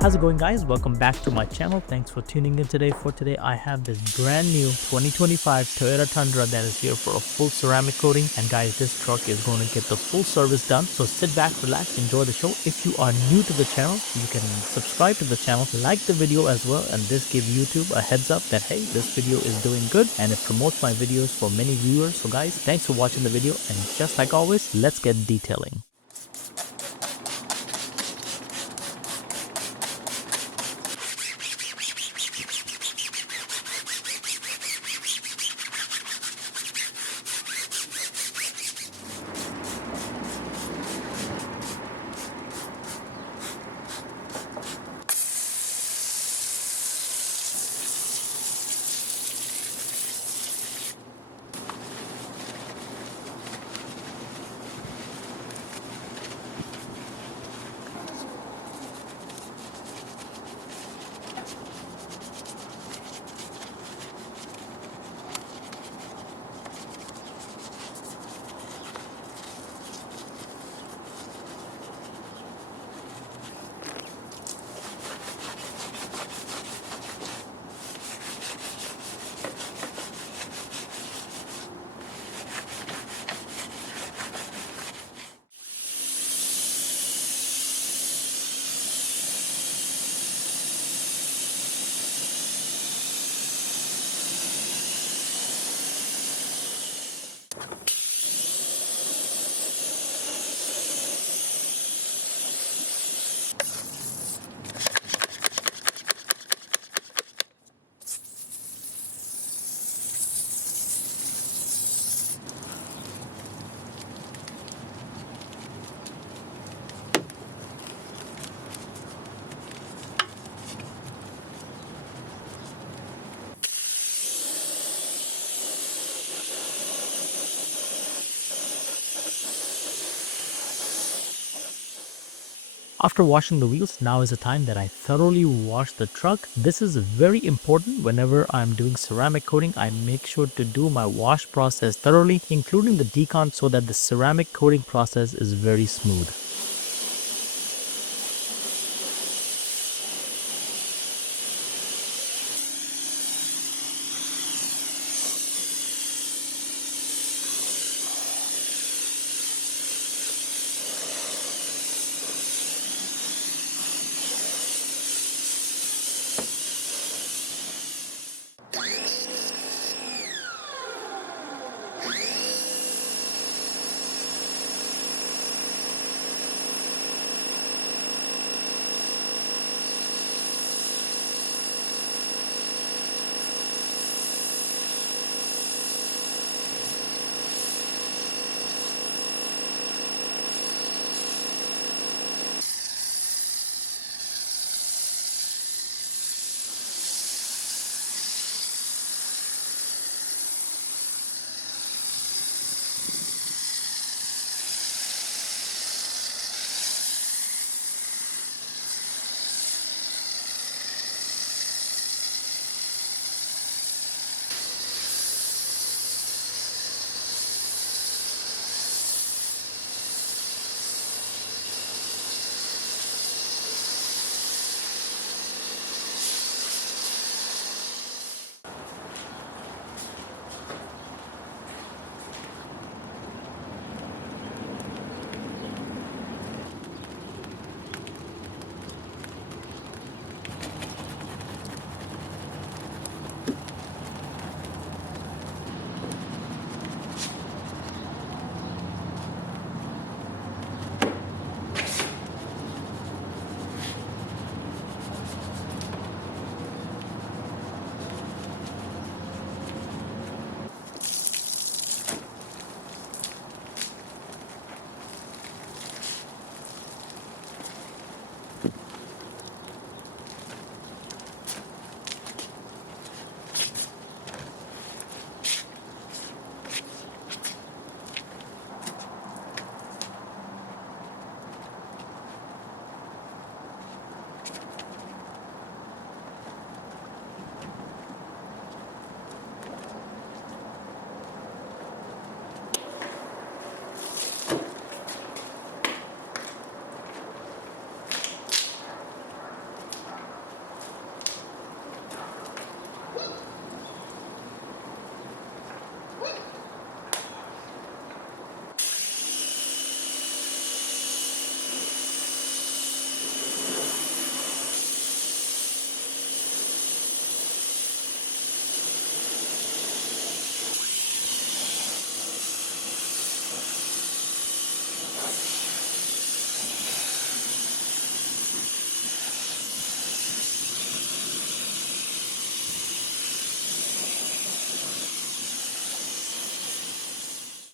How's it going, guys? Welcome back to my channel. Thanks for tuning in today. For today, I have this brand new 2025 Toyota Tundra that is here for a full ceramic coating. And guys, this truck is going to get the full service done. So sit back, relax, enjoy the show. If you are new to the channel, you can subscribe to the channel, like the video as well, and this gives YouTube a heads up that, hey, this video is doing good, and it promotes my videos for many viewers. So guys, thanks for watching the video, and just like always, let's get detailing. After washing the wheels, now is the time that I thoroughly wash the truck. This is very important. Whenever I'm doing ceramic coating, I make sure to do my wash process thoroughly, including the decon, so that the ceramic coating process is very smooth.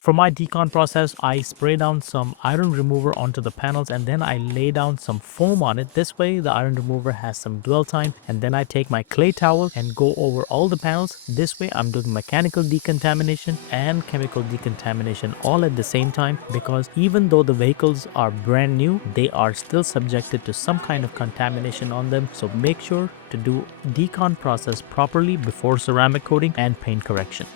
For my decon process, I spray down some iron remover onto the panels and then I lay down some foam on it. This way the iron remover has some dwell time, and then I take my clay towel and go over all the panels. This way I'm doing mechanical decontamination and chemical decontamination all at the same time, because even though the vehicles are brand new, they are still subjected to some kind of contamination on them. So make sure to do decon process properly before ceramic coating and paint correction.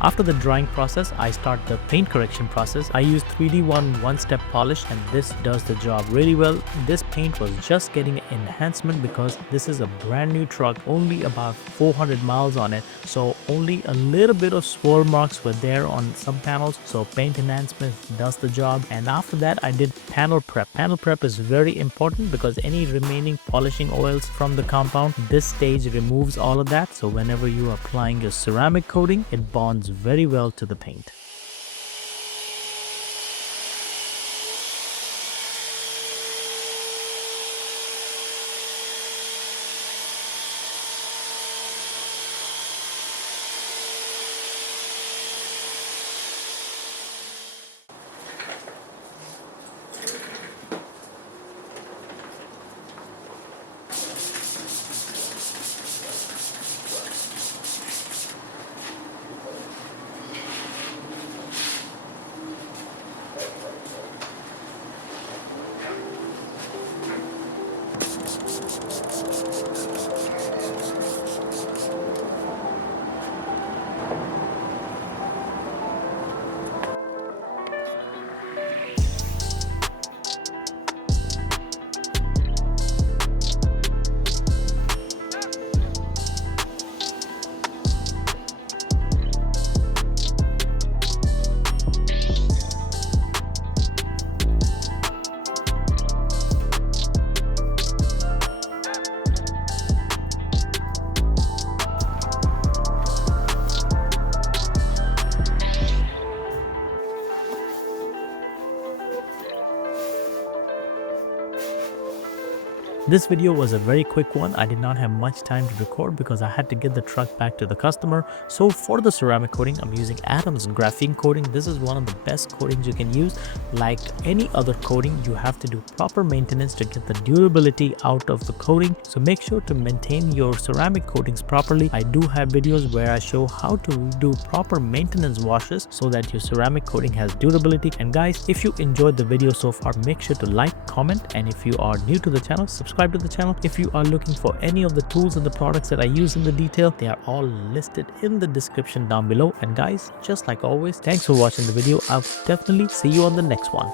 After the drying process, I start the paint correction process. I use 3D1 one-step polish and this does the job really well. This paint was just getting enhancement because this is a brand new truck, only about 400 miles on it. So only a little bit of swirl marks were there on some panels. So paint enhancement does the job. And after that, I did panel prep. Panel prep is very important because any remaining polishing oils from the compound, this stage removes all of that. So whenever you are applying your ceramic coating, it bonds very well to the paint. This video was a very quick one. I did not have much time to record because I had to get the truck back to the customer. So for the ceramic coating, I'm using Adam's graphene coating. This is one of the best coatings you can use. Like any other coating, you have to do proper maintenance to get the durability out of the coating. So make sure to maintain your ceramic coatings properly. I do have videos where I show how to do proper maintenance washes so that your ceramic coating has durability. And guys, if you enjoyed the video so far, make sure to like, comment, and if you are new to the channel, subscribe to the channel. If you are looking for any of the tools and the products that I use in the detail, they are all listed in the description down below. And guys, just like always, thanks for watching the video. I'll definitely see you on the next one.